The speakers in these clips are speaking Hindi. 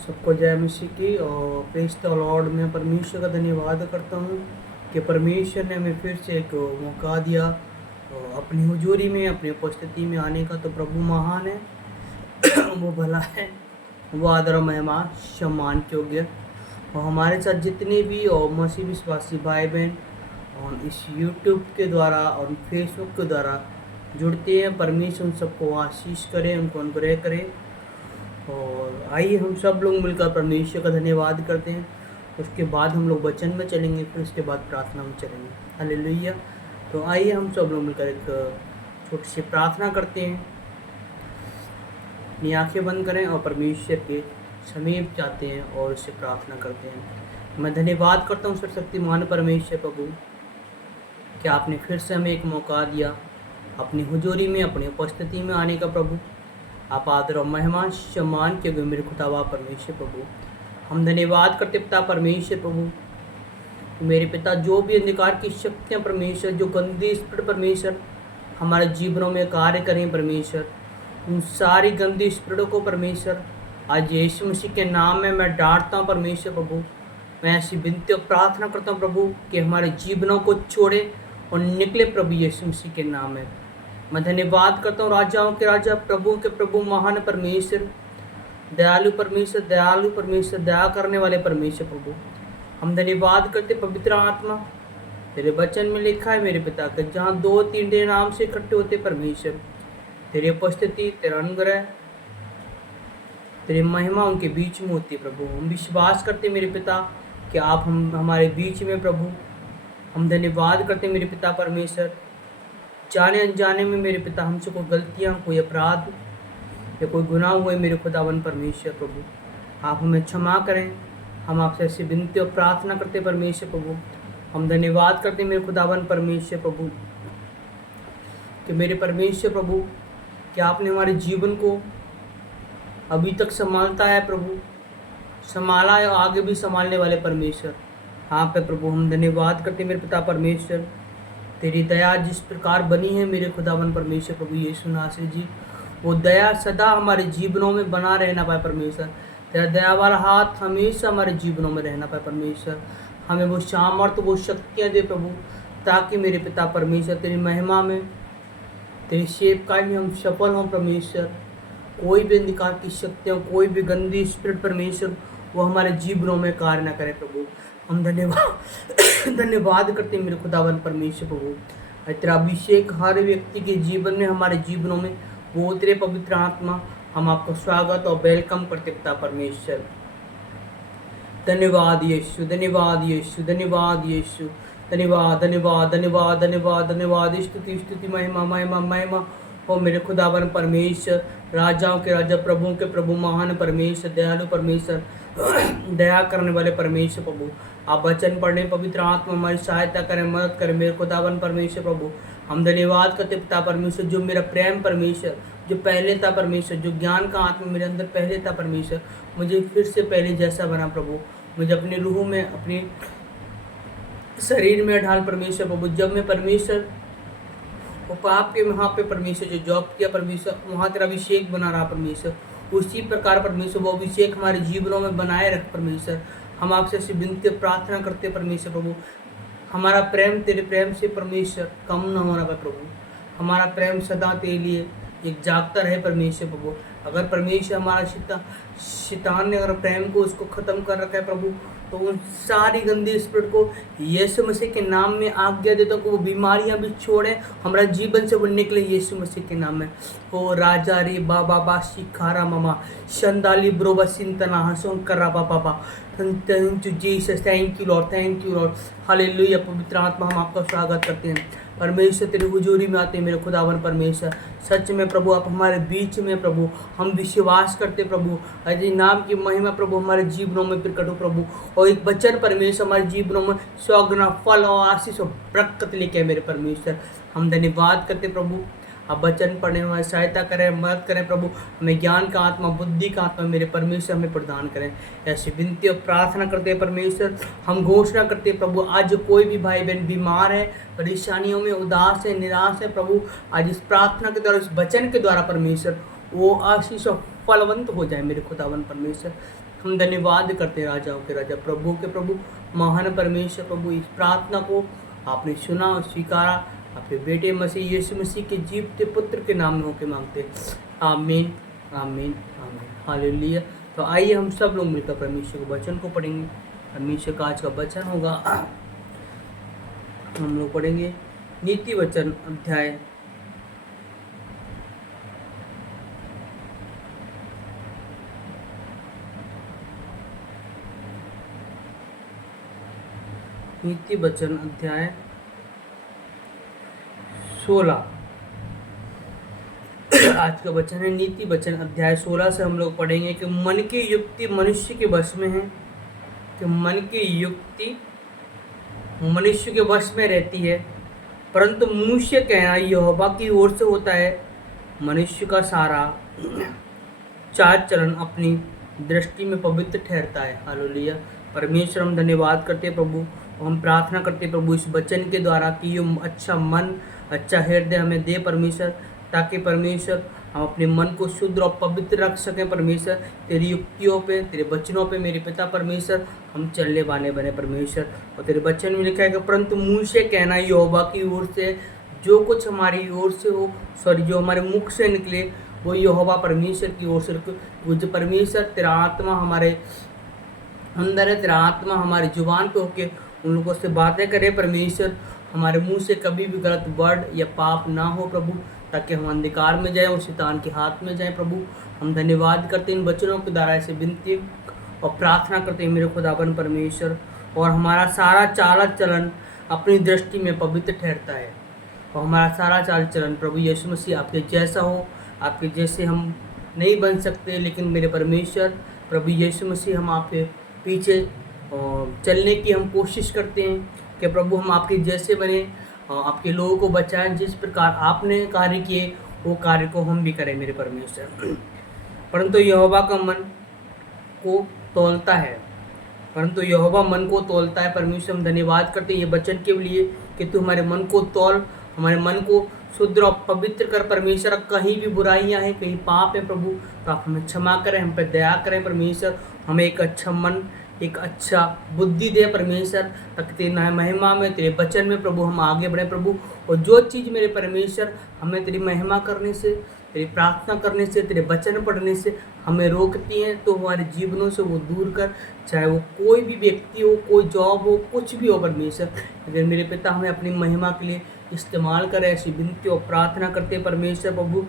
सबको जय मसीह की और प्रेज द लॉर्ड। मैं परमेश्वर का धन्यवाद करता हूँ कि परमेश्वर ने हमें फिर से एक मौका दिया और अपनी हुजूरी में, अपनी उपस्थिति में आने का। तो प्रभु महान है, वो भला है, वो आदर और महिमा सम्मान योग्य। और हमारे साथ जितने भी और मसीह विश्वासी भाई बहन और इस यूट्यूब के द्वारा और फेसबुक के द्वारा जुड़ते हैं, परमेश्वर उन सबको आशीष करें, उनको अनुग्रह करें। और आइए हम सब लोग मिलकर परमेश्वर का धन्यवाद करते हैं। उसके बाद हम लोग वचन में चलेंगे, फिर उसके बाद प्रार्थना में चलेंगे। हालेलुया। तो आइए हम सब लोग मिलकर एक छोटी सी प्रार्थना करते हैं। अपनी आंखें बंद करें और परमेश्वर के समीप जाते हैं और उससे प्रार्थना करते हैं। मैं धन्यवाद करता हूँ सर्वशक्तिमान परमेश्वर प्रभु कि आपने फिर से हमें एक मौका दिया अपनी हुजूरी में, अपनी उपस्थिति में आने का। प्रभु आप आदर और महिमा सम्मान के हुए मेरे खुदावा परमेश्वर प्रभु, हम धन्यवाद करते पिता परमेश्वर प्रभु। मेरे पिता, जो भी अंधकार की शक्तियाँ परमेश्वर, जो गंदी स्पिरिट परमेश्वर हमारे जीवनों में कार्य करें परमेश्वर, उन सारी गंदी स्पिरिटों को परमेश्वर आज यीशु मसीह के नाम में मैं डांटता हूँ परमेश्वर प्रभु। मैं ऐसी विनती और प्रार्थना करता हूँ प्रभु कि हमारे जीवनों को छोड़े और निकले प्रभु यीशु मसीह के नाम में। मैं धन्यवाद करता हूँ राजाओं के राजा, प्रभु के प्रभु, महान परमेश्वर, दयालु परमेश्वर, दयालु परमेश्वर, दया करने वाले परमेश्वर प्रभु। हम धन्यवाद करते पवित्र आत्मा, तेरे वचन में लिखा है मेरे पिता के, जहाँ 2-3 तेरे नाम से इकट्ठे होते परमेश्वर, तेरी उपस्थिति, तेरा अनुग्रह, तेरी महिमा उनके बीच में होती है प्रभु। हम विश्वास करते मेरे पिता कि आप हमारे बीच में प्रभु। हम धन्यवाद करते मेरे पिता परमेश्वर, जाने अनजाने में मेरे पिता हमसे कोई गलतियाँ, कोई अपराध या कोई गुनाह हुए मेरे खुदावन परमेश्वर प्रभु, आप हमें क्षमा करें। हम आपसे ऐसी विनती और प्रार्थना करते परमेश्वर प्रभु। हम धन्यवाद करते मेरे खुदावन परमेश्वर प्रभु कि मेरे परमेश्वर प्रभु कि आपने हमारे जीवन को अभी तक संभालता है प्रभु, संभाला है, आगे भी संभालने वाले परमेश्वर आप है प्रभु। हम धन्यवाद करते मेरे पिता परमेश्वर, तेरी दया जिस प्रकार बनी है मेरे खुदावन परमेश्वर प्रभु यीशु नासरी जी, वो दया सदा हमारे जीवनों में बना रहना पाए परमेश्वर। तेरा दया वाला हाथ हमेशा हमारे जीवनों में रहना पाए परमेश्वर। हमें वो सामर्थ्य, वो शक्तियाँ दे प्रभु, ताकि मेरे पिता परमेश्वर तेरी महिमा में, तेरी सेवकाई में हम सफल हों परमेश्वर। कोई भी अंधकार की शक्तियाँ, कोई भी गंदी स्पिरिट परमेश्वर वो हमारे जीवनों में कार्य न करे प्रभु। हम धन्यवाद करते हैं मेरे खुदावन परमेश्वर प्रभु। तेरा अभिषेक हर व्यक्ति के जीवन में, हमारे जीवनों में वो तेरे पवित्र आत्मा, हम आपका स्वागत और वेलकम करते पिता परमेश्वर। धन्यवाद यीशु, धन्यवाद यीशु, धन्यवाद यीशु, धन्यवाद धन्यवाद धन्यवाद धन्यवाद धन्यवाद, स्तुति स्तुति, महिमा महिमा महिमा हो मेरे खुदावन परमेश्वर, राजाओं के राजा, प्रभुओं के प्रभु, महान परमेश्वर, दयालु परमेश्वर, दया करने वाले परमेश्वर प्रभु। आप वचन पढ़ने पवित्र आत्मा हमारी सहायता करें, मदद करें मेरे खुदावन परमेश्वर प्रभु। हम धन्यवाद करते पिता परमेश्वर, जो मेरा प्रेम परमेश्वर जो पहले था परमेश्वर, जो ज्ञान का आत्मा मेरे अंदर पहले था परमेश्वर, मुझे फिर से पहले जैसा बना प्रभु। मुझे अपनी रूह में, अपने शरीर में ढाल परमेश्वर प्रभु। जब मैं परमेश्वर वो पाप के वहाँ पे परमेश्वर जो जॉब किया परमेश्वर, वहाँ तेरा अभिषेक बना रहा परमेश्वर, उसी प्रकार परमेश्वर वो अभिषेक हमारे जीवनों में बनाए रख परमेश्वर। हम आपसे ऐसी विनती प्रार्थना करते परमेश्वर प्रभु, हमारा प्रेम तेरे प्रेम से परमेश्वर कम न होना पाए प्रभु। हमारा प्रेम सदा तेरे लिए एक जागता रहे परमेश्वर प्रभु। अगर परमेश्वर हमारा शैतान ने अगर प्रेम को उसको ख़त्म कर रखा है प्रभु, तो उन सारी गंदी स्पिरिट को यीशु मसीह के नाम में आज्ञा देता हूँ कि वो बीमारियां भी छोड़े, हमारा जीवन से वो निकले यीशु मसीह के नाम में। ओ राजा रे बाबा बासी खारा मामा शंदाली ब्रोबा सिंतना हसों करा बाबा। Thank you Jesus, thank you lord, thank you lord. Hallelujah. पवित्र आत्मा हम आपका स्वागत करते हैं परमेश्वर, तेरी हुजूरी में आते हैं मेरे खुदावन परमेश्वर। सच में प्रभु आप हमारे बीच में प्रभु, हम विश्वास करते प्रभु, अजय नाम की महिमा प्रभु हमारे जीवनों में प्रकट हो प्रभु। और एक वचन परमेश्वर हमारे जीवनों में 100 गुना फल और आशीष और बरकत लेके मेरे परमेश्वर। हम धन्यवाद करते प्रभु, आप वचन पढ़ने में सहायता करें, मदद करें प्रभु। हमें ज्ञान का आत्मा, बुद्धि का आत्मा मेरे परमेश्वर हमें प्रदान करें। ऐसी विनती और प्रार्थना करते हैं परमेश्वर। हम घोषणा करते हैं प्रभु, आज कोई भी भाई बहन बीमार है, परेशानियों में उदास है, निराश है प्रभु, आज इस प्रार्थना के द्वारा, इस वचन के द्वारा परमेश्वर वो आशीष और फलवंत हो जाए मेरे खुदावन परमेश्वर। हम धन्यवाद करते हैं राजाओं के राजा, प्रभु के प्रभु, महान परमेश्वर प्रभु। इस प्रार्थना को आपने सुना और स्वीकारा, अपने बेटे मसीह यीशु मसीह के जीवते पुत्र के नाम में होके मांगते, आमीन आमीन आमीन, हालेलुया। तो आइए हम सब लोग मिलकर परमेश्वर के वचन को पढ़ेंगे। परमेश्वर का आज का वचन होगा, हम लोग पढ़ेंगे नीति वचन अध्याय नीति वचन अध्याय 16। आज का वचन है नीति वचन अध्याय 16 से हम लोग पढ़ेंगे कि मन की युक्ति मनुष्य के वश में है, कि मन की युक्ति मनुष्य के वश में रहती है, परंतु मुँह से कहना यहोवा की ओर से होता है। मनुष्य का सारा चाल चलन अपनी दृष्टि में पवित्र ठहरता है। हालेलुया। परमेश्वर हम धन्यवाद करते हैं प्रभु, हम प्रार्थना करते हैं प्रभु इस वचन के द्वारा कि ये अच्छा मन, अच्छा हृदय हमें दे परमेश्वर, ताकि परमेश्वर हम अपने मन को शुद्ध और पवित्र रख सकें परमेश्वर। तेरी युक्तियों पे, तेरे वचनों पे मेरे पिता परमेश्वर हम चलने वाले बने परमेश्वर। और तेरे वचन में लिखा है कि परंतु मुँह से कहना यहोवा की ओर से, जो कुछ हमारी ओर से हो, सॉरी जो हमारे मुख से निकले वो यहोवा परमेश्वर की ओर से। वो जो परमेश्वर तेरा आत्मा हमारे अंदर है, तेरा आत्मा हमारी जुबान पे होके उन लोगों से बातें करे परमेश्वर। हमारे मुंह से कभी भी गलत वर्ड या पाप ना हो प्रभु, ताकि हम अंधकार में जाएं और शैतान के हाथ में जाएं प्रभु। हम धन्यवाद करते हैं इन वचनों के द्वारा, ऐसे विनती और प्रार्थना करते हैं मेरे खुदावन परमेश्वर। और हमारा सारा चाल चलन अपनी दृष्टि में पवित्र ठहरता है, और हमारा सारा चाल चलन प्रभु यीशु मसीह आपके जैसा हो। आपके जैसे हम नहीं बन सकते, लेकिन मेरे परमेश्वर प्रभु यीशु मसीह हम आपके पीछे चलने की हम कोशिश करते हैं कि प्रभु हम आपके जैसे बने, आपके लोगों को बचाएं। जिस प्रकार आपने कार्य किए वो कार्य को हम भी करें मेरे परमेश्वर। परंतु यहोवा का मन को तौलता है, परंतु यहोवा मन को तौलता है परमेश्वर। हम धन्यवाद करते हैं ये वचन के लिए कि तू हमारे मन को तौल, हमारे मन को शुद्ध और पवित्र कर परमेश्वर। कहीं भी बुराइयां हैं, कहीं पाप है प्रभु, तो आप हमें क्षमा करें, हम पर दया करें परमेश्वर। हमें एक अच्छा मन, एक अच्छा बुद्धि दे परमेश्वर, ताकि तेरी महिमा में, तेरे वचन में प्रभु हम आगे बढ़ें प्रभु। और जो चीज़ मेरे परमेश्वर हमें तेरी महिमा करने से, तेरी प्रार्थना करने से, तेरे वचन पढ़ने से हमें रोकती हैं, तो हमारे जीवनों से वो दूर कर। चाहे वो कोई भी व्यक्ति हो, कोई जॉब हो, कुछ भी हो परमेश्वर, अगर मेरे पिता हमें अपनी महिमा के लिए इस्तेमाल करें, ऐसी विनती और प्रार्थना करते हैं परमेश्वर प्रभु।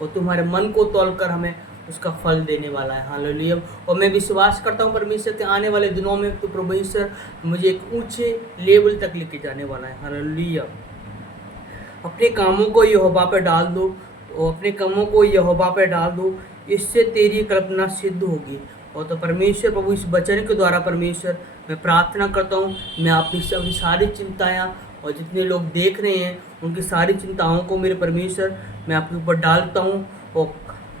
और तुम्हारे मन को तौल कर हमें उसका फल देने वाला है। हालेलुया। और मैं विश्वास करता हूँ परमेश्वर के आने वाले दिनों में तो प्रभु ईश्वर मुझे एक ऊंचे लेवल तक लेके जाने वाला है। हालेलुया। अपने कामों को यहोवा पे डाल दो, और अपने कामों को यहोवा पे डाल दो, इससे तेरी कल्पना सिद्ध होगी। और तो परमेश्वर प्रभु इस वचन के द्वारा परमेश्वर मैं प्रार्थना करता हूँ, मैं अपनी सभी सारी चिंताएं और जितने लोग देख रहे हैं उनकी सारी चिंताओं को मेरे परमेश्वर मैं आपके ऊपर डालता हूँ। और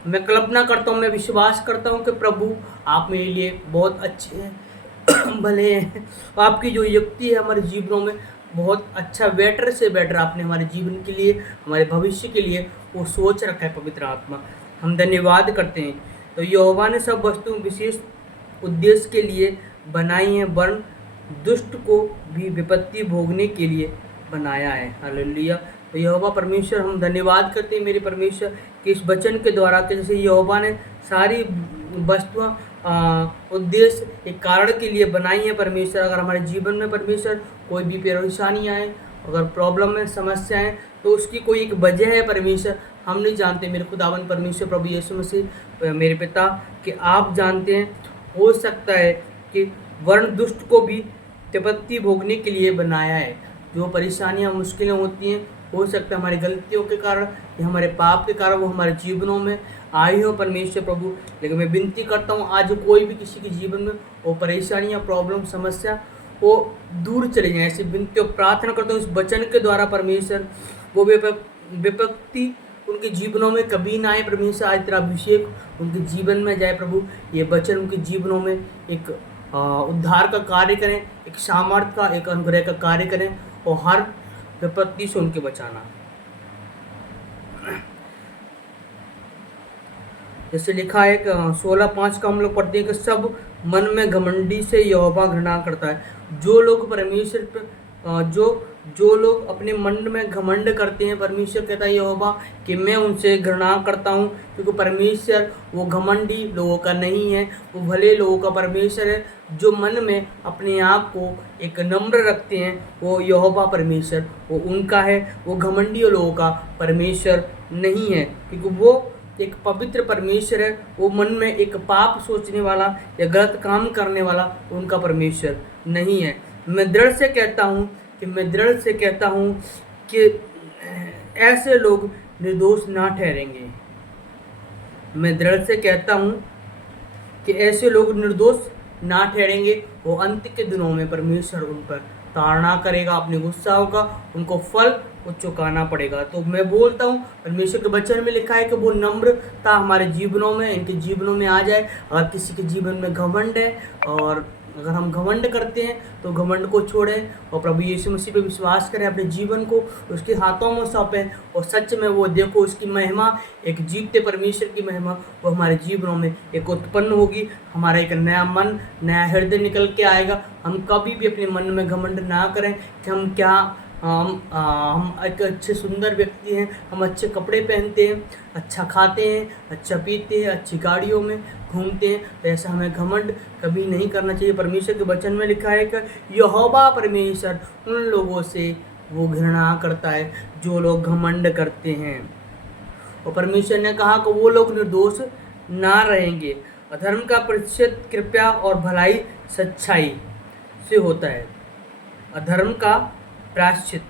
मैं कल्पना करता हूँ, मैं विश्वास करता हूँ कि प्रभु आप मेरे लिए बहुत अच्छे हैं, भले हैं। आपकी जो युक्ति है हमारे जीवनों में बहुत अच्छा, बेटर से बेटर आपने हमारे जीवन के लिए, हमारे भविष्य के लिए वो सोच रखा है पवित्र आत्मा। हम धन्यवाद करते हैं। तो यहोवा ने सब वस्तु विशेष उद्देश्य के लिए बनाई हैं, वरन दुष्ट को भी विपत्ति भोगने के लिए बनाया है। हालेलुया। तो यहोवा परमेश्वर हम धन्यवाद करते हैं मेरे परमेश्वर कि इस वचन के द्वारा कि जैसे यहोवा ने सारी वस्तुएं उद्देश्य एक कारण के लिए बनाई है परमेश्वर। अगर हमारे जीवन में परमेश्वर कोई भी परेशानियाँ आए, अगर प्रॉब्लम है, समस्याएं, तो उसकी कोई एक वजह है परमेश्वर, हम नहीं जानते मेरे खुदावन परमेश्वर प्रभु यीशु मसीह मेरे पिता कि आप जानते हैं। हो सकता है कि वर्ण दुष्ट को भी विपत्ति भोगने के लिए बनाया है। जो परेशानियां, मुश्किलें होती हैं, हो सकता है हमारी गलतियों के कारण या हमारे पाप के कारण वो हमारे जीवनों में आई हो परमेश्वर प्रभु। लेकिन मैं विनती करता हूँ आज कोई भी किसी के जीवन में वो परेशानियाँ, प्रॉब्लम, समस्या वो दूर चले जाए, ऐसी विनती और प्रार्थना करता हूँ इस वचन के द्वारा परमेश्वर। वो विपत्ति उनके जीवनों में कभी ना आए परमेश्वर। आज तेरा अभिषेक उनके जीवन में जाए प्रभु, ये वचन उनके जीवनों में एक उद्धार का कार्य करें, एक सामर्थ्य का, एक अनुग्रह का कार्य करें और हर विपत्ति से उनके बचाना। जैसे लिखा है कि 16:5 का हम लोग पढ़ते हैं कि सब मन में घमंडी से यहोवा घृणा करता है। जो लोग परमेश्वर पे जो लोग अपने मन में घमंड करते हैं, परमेश्वर कहता है यहोवा कि मैं उनसे घृणा करता हूँ, क्योंकि परमेश्वर वो घमंडी लोगों का नहीं है, वो भले लोगों का परमेश्वर है। जो मन में अपने आप को एक नम्र रखते हैं वो यहोवा परमेश्वर वो उनका है, वो घमंडी लोगों का परमेश्वर नहीं है, क्योंकि वो एक पवित्र परमेश्वर है। वो मन में एक पाप सोचने वाला या गलत काम करने वाला उनका परमेश्वर नहीं है। मैं दृढ़ से कहता हूँ कि ऐसे लोग निर्दोष ना ठहरेंगे। मैं दृढ़ से कहता हूँ कि ऐसे लोग निर्दोष ना ठहरेंगे। वो अंत के दिनों में परमेश्वर उन पर ताड़ना करेगा, अपने गुस्साओं का उनको फल वो चुकाना पड़ेगा। तो मैं बोलता हूँ, परमेश्वर के वचन में लिखा है कि वो नम्रता हमारे जीवनों में, इनके जीवनों में आ जाए। अगर किसी के जीवन में घमंड है और अगर हम घमंड करते हैं तो घमंड को छोड़ें और प्रभु यीशु मसीह पे विश्वास करें, अपने जीवन को उसके हाथों में सौंपें और सच में वो देखो उसकी महिमा, एक जीवते परमेश्वर की महिमा वो हमारे जीवनों में एक उत्पन्न होगी। हमारा एक नया मन, नया हृदय निकल के आएगा। हम कभी भी अपने मन में घमंड ना करें कि हम एक अच्छे सुंदर व्यक्ति हैं, हम अच्छे कपड़े पहनते हैं, अच्छा खाते हैं, अच्छा पीते हैं, अच्छी गाड़ियों में घूमते हैं। तो ऐसा हमें घमंड कभी नहीं करना चाहिए। परमेश्वर के वचन में लिखा है कि यहोवा परमेश्वर उन लोगों से वो घृणा करता है जो लोग घमंड करते हैं। और परमेश्वर ने कहा कि वो लोग निर्दोष ना रहेंगे। अधर्म का प्रतिशत कृपा और भलाई सच्चाई से होता है। अधर्म का प्रायश्चित,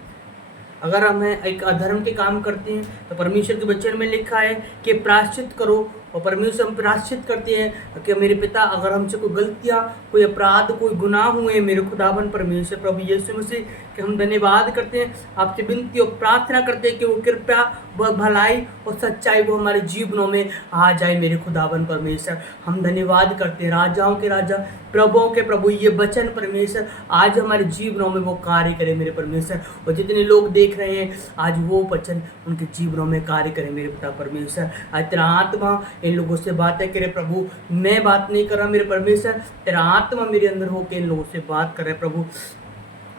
अगर हम एक अधर्म के काम करते हैं तो परमेश्वर के वचन में लिखा है कि प्रायश्चित करो। और परमेश्वर हम प्रायश्चित करते हैं कि मेरे पिता, अगर हमसे कोई गलतियाँ, कोई अपराध, कोई गुनाह हुए, मेरे खुदावन परमेश्वर प्रभु यीशु मसीह कि हम धन्यवाद करते हैं, आपसे विनती और प्रार्थना करते हैं कि वो कृपया, वो भलाई और सच्चाई वो हमारे जीवनों में आ जाए। मेरे खुदावन परमेश्वर हम धन्यवाद करते हैं, राजाओं के राजा, प्रभुओं के प्रभु, ये वचन परमेश्वर आज हमारे जीवनों में वो कार्य करे मेरे परमेश्वर। और जितने लोग देख रहे हैं आज वो वचन उनके जीवनों में कार्य करे मेरे पिता परमेश्वर। आज तेरा आत्मा इन लोगों से बातें करे प्रभु, मैं बात नहीं कर रहा मेरे परमेश्वर, तेरा आत्मा मेरे अंदर होकर इन लोगों से बात करे प्रभु।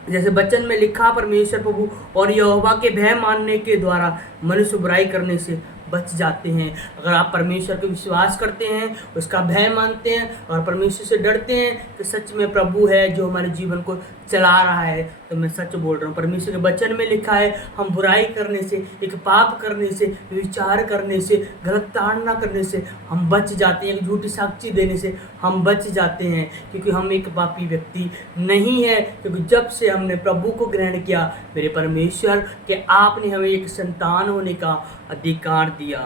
जैसे वचन में लिखा परमेश्वर प्रभु, और यहोवा के भय मानने के द्वारा मनुष्य बुराई करने से बच जाते हैं। अगर आप परमेश्वर के विश्वास करते हैं, उसका भय मानते हैं और परमेश्वर से डरते हैं कि सच में प्रभु है जो हमारे जीवन को चला रहा है, तो मैं सच बोल रहा हूँ। परमेश्वर के वचन में लिखा है हम बुराई करने से, एक पाप करने से, विचार करने से, गलत ताड़ना करने से हम बच जाते हैं, एक झूठी साक्षी देने से हम बच जाते हैं, क्योंकि हम एक पापी व्यक्ति नहीं है। क्योंकि जब से हमने प्रभु को ग्रहण किया मेरे परमेश्वर कि आपने हमें एक संतान होने का अधिकार दिया।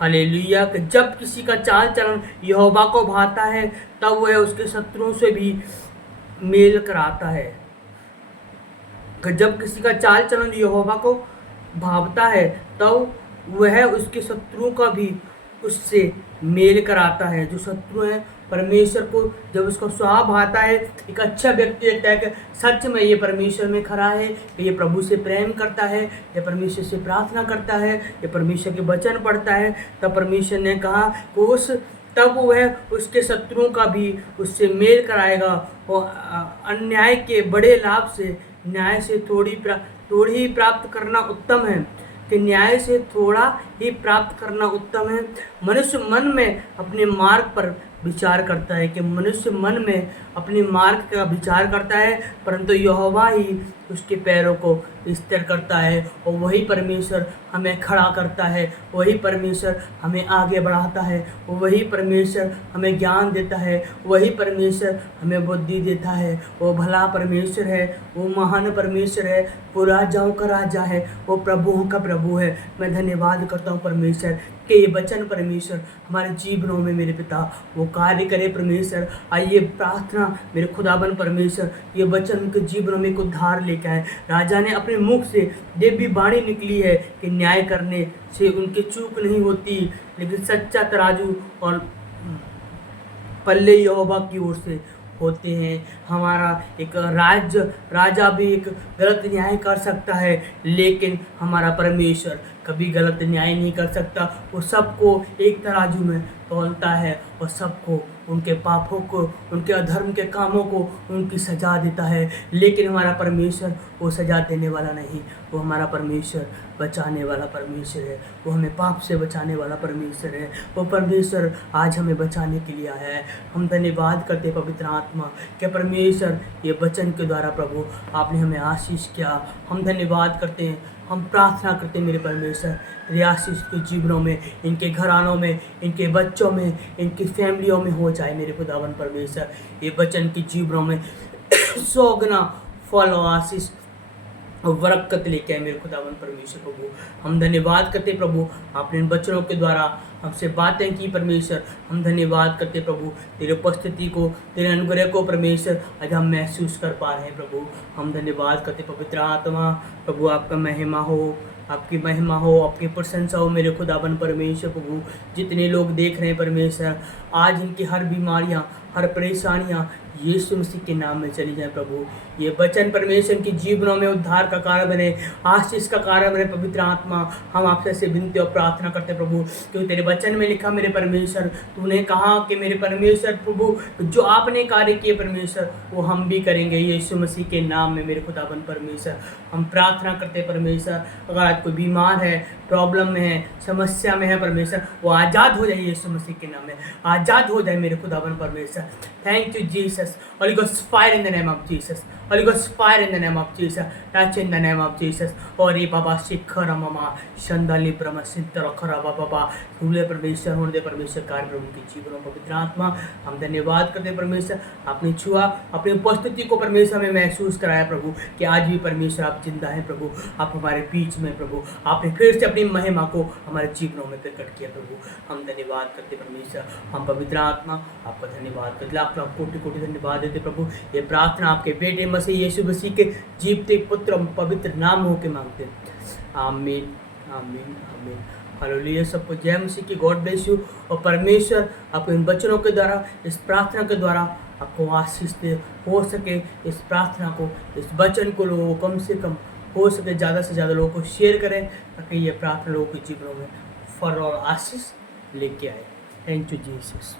हालेलुया। कि जब किसी का चाल चलन यहोवा को भाता है तब वह उसके शत्रुओं से भी मेल कराता है। कि जब किसी का चाल चलन यहोवा को भावता है तब वह उसके शत्रुओं का भी उससे मेल कराता है। जो शत्रु हैं परमेश्वर को जब उसका स्वभाव आता है, एक अच्छा व्यक्ति लगता है कि सच में ये परमेश्वर में खड़ा है, कि ये प्रभु से प्रेम करता है, ये परमेश्वर से प्रार्थना करता है, ये परमेश्वर के वचन पढ़ता है, तब परमेश्वर ने कहा कि तब वह उसके शत्रुओं का भी उससे मेल कराएगा। और अन्याय के बड़े लाभ से न्याय से थोड़ी ही प्राप्त करना उत्तम है, कि न्याय से थोड़ा ही प्राप्त करना उत्तम है। मनुष्य मन में अपने मार्ग पर विचार करता है, कि मनुष्य मन में अपने मार्ग का विचार करता है, परंतु यहोवा ही उसके पैरों को स्थिर करता है। और वही परमेश्वर हमें खड़ा करता है, वही परमेश्वर हमें आगे बढ़ाता है, वही परमेश्वर हमें ज्ञान देता है, वही परमेश्वर हमें बुद्धि देता है। वो भला परमेश्वर है, वो महान परमेश्वर है, वो राजाओं का राजा है, वो प्रभुओं का प्रभु है। मैं धन्यवाद करता हूँ परमेश्वर कि ये वचन परमेश्वर हमारे जीवनों में मेरे पिता वो कार्य करे परमेश्वर। आइए प्रार्थना मेरे खुदाबन परमेश्वर, ये वचन उनके जीवनों में एक उद्धार लेकर आए। राजा ने अपने मुख से देवी वाणी निकली है कि न्याय करने से उनकी चूक नहीं होती, लेकिन सच्चा तराजू और पल्ले यहोवा की ओर से होते हैं। हमारा एक राजा भी एक गलत न्याय कर सकता है, लेकिन हमारा परमेश्वर कभी गलत न्याय नहीं कर सकता। वो सबको एक तराजू में तौलता है और सबको उनके पापों को, उनके अधर्म के कामों को उनकी सज़ा देता है। लेकिन हमारा परमेश्वर वो सज़ा देने वाला नहीं, वो हमारा परमेश्वर बचाने वाला परमेश्वर है। वो हमें पाप से बचाने वाला परमेश्वर है। वो परमेश्वर आज हमें बचाने के लिए आया है। हम धन्यवाद करते हैं पवित्र आत्मा के परमेश्वर, ये वचन के द्वारा प्रभु आपने हमें आशीष किया। हम धन्यवाद करते हैं, हम प्रार्थना करते हैं मेरे परमेश्वर, तेरी आशीष के जीवनों में, इनके घरानों में, इनके बच्चों में, इनकी फैमिलियों में हो जाए मेरे खुदावन परमेश्वर। ये वचन के जीवनों में 100 गुना फल और आशीष और बरकत लेके आए मेरे खुदावन परमेश्वर प्रभु। हम धन्यवाद करते प्रभु, आपने इन वचनों के द्वारा हमसे बातें की परमेश्वर। हम धन्यवाद करते प्रभु, तेरे उपस्थिति को, तेरे अनुग्रह को परमेश्वर आज हम महसूस कर पा रहे हैं प्रभु। हम धन्यवाद करते पवित्र आत्मा प्रभु, आपका महिमा हो, आपकी महिमा हो, आपकी प्रशंसा हो मेरे खुदावन परमेश्वर प्रभु। जितने लोग देख रहे हैं परमेश्वर, आज इनकी हर बीमारियां, हर परेशानियां यीशु मसीह के नाम में चली जाए प्रभु। ये वचन परमेश्वर के जीवनों में उद्धार का कारण बने, आशीष का कारण बने पवित्र आत्मा। हम आपसे से विनती और प्रार्थना करते प्रभु, क्योंकि तेरे वचन में लिखा मेरे परमेश्वर, तूने कहा कि मेरे परमेश्वर प्रभु जो आपने कार्य किए परमेश्वर वो हम भी करेंगे यीशु मसीह के नाम में मेरे खुदावन परमेश्वर। हम प्रार्थना करते परमेश्वर, अगर आज कोई बीमार है, प्रॉब्लम में है, समस्या में है परमेश्वर, वो आज़ाद हो जाए यीशु मसीह के नाम में, आज़ाद हो जाए मेरे खुदावन परमेश्वर। Thank you Jesus, Holy Ghost fire in the name of Jesus, Holy Ghost fire in the name of Jesus, touch in the name of Jesus। और ये बाबा शिखर ममा शंदाली ब्रह्म सिद्ध रखरा बाबा भूले परमेश्वर होने दे परमेश्वर कार्य प्रभु के जीवनों पवित्र आत्मा। हम धन्यवाद करते परमेश्वर, आपने छुआ, अपनी उपस्थिति को परमेश्वर में महसूस कराया प्रभु, कि आज भी परमेश्वर आप जिंदा हैं प्रभु, आप हमारे बीच में प्रभु, आपने फिर से अपनी महिमा को हमारे जीवनों में प्रकट किया प्रभु। हम धन्यवाद करते परमेश्वर, हम पवित्र आत्मा आपका धन्यवाद करते, लाख लाख कोटि कोटि धन्यवाद देते प्रभु। ये प्रार्थना आपके बेटे मसीह यीशु मसीह के जीवते पुत्र पवित्र नाम हो के मांगते हैं, आमीन आमीन आमीन। हालेलुया। सबको जय मसीह की, गॉड ब्लेस यू। और परमेश्वर आपको इन वचनों के द्वारा, इस प्रार्थना के द्वारा आपको आशीष दे। हो सके इस प्रार्थना को, इस वचन को लोगों को कम से कम हो सके ज़्यादा से ज़्यादा लोगों को शेयर करें, ताकि ये प्रार्थना लोगों के जीवनों में फल और आशीष लेके आए। Thank you Jesus.